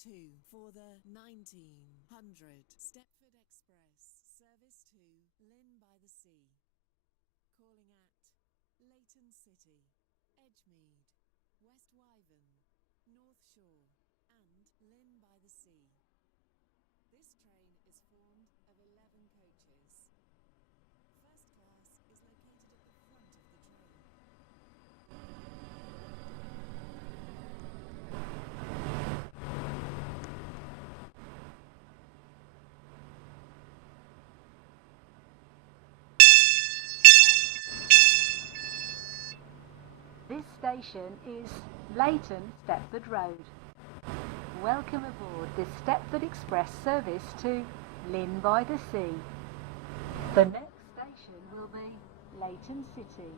2 for the 1900 Stepford Express service to Lynn by the Sea. Calling at Leighton City, Edgemead, West Wyvern, North Shore and Lynn by the Sea. This train is formed of 11 coaches. First class is located at the front of the train. This station is Leighton Stepford Road. Welcome aboard this Stepford Express service to Lynn by the Sea. The next station will be Leighton City.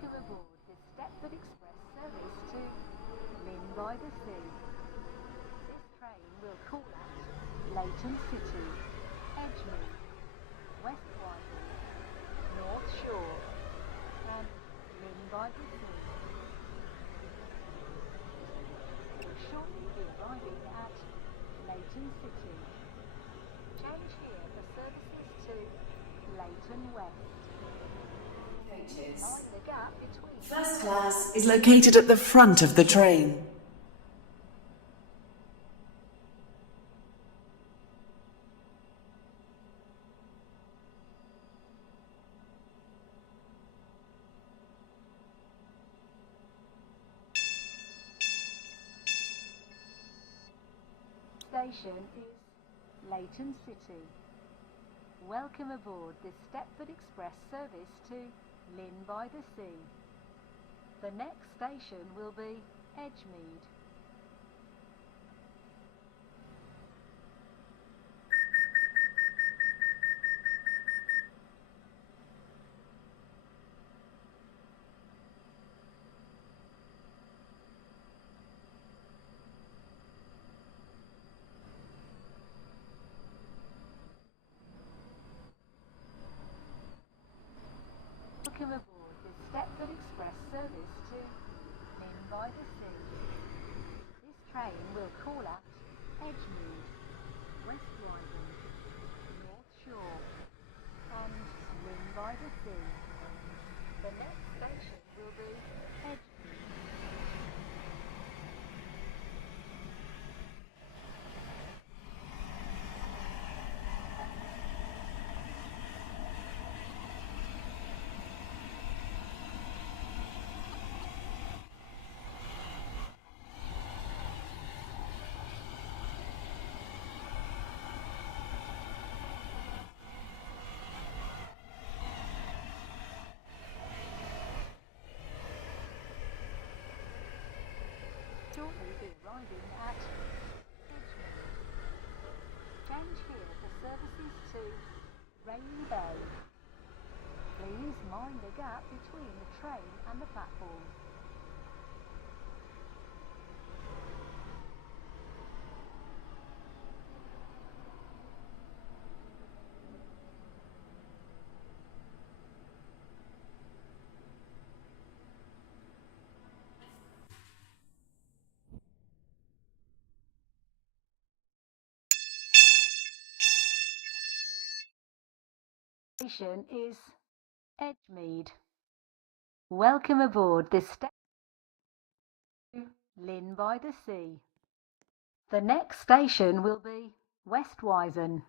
Welcome aboard this Stepford Express service to Lynn by the Sea. This train will call at Leighton City, Edgemead, West Wyvern, North Shore and Lynn by the Sea. We'll shortly be arriving at Leighton City. Change here for services to Leighton West. Coaches. Mind the gap between. First class is located at the front of the train. Station is Leighton City. Welcome aboard this Stepford Express service to Lynn by the Sea. The next station will be Edgemead. Welcome aboard this Stepford Express service to Lynn by the Sea. This train will call at Edgemead, West Wyvern, North Shore and Lynn by the Sea. The next station will be Edgemead. Shortly be arriving at Edgemead. Change here for services to Rainy Bay. Please mind the gap between the train and the platform. Station is Edgemead. Welcome aboard this step to Lynn by the Sea. The next station will be West Wyvern.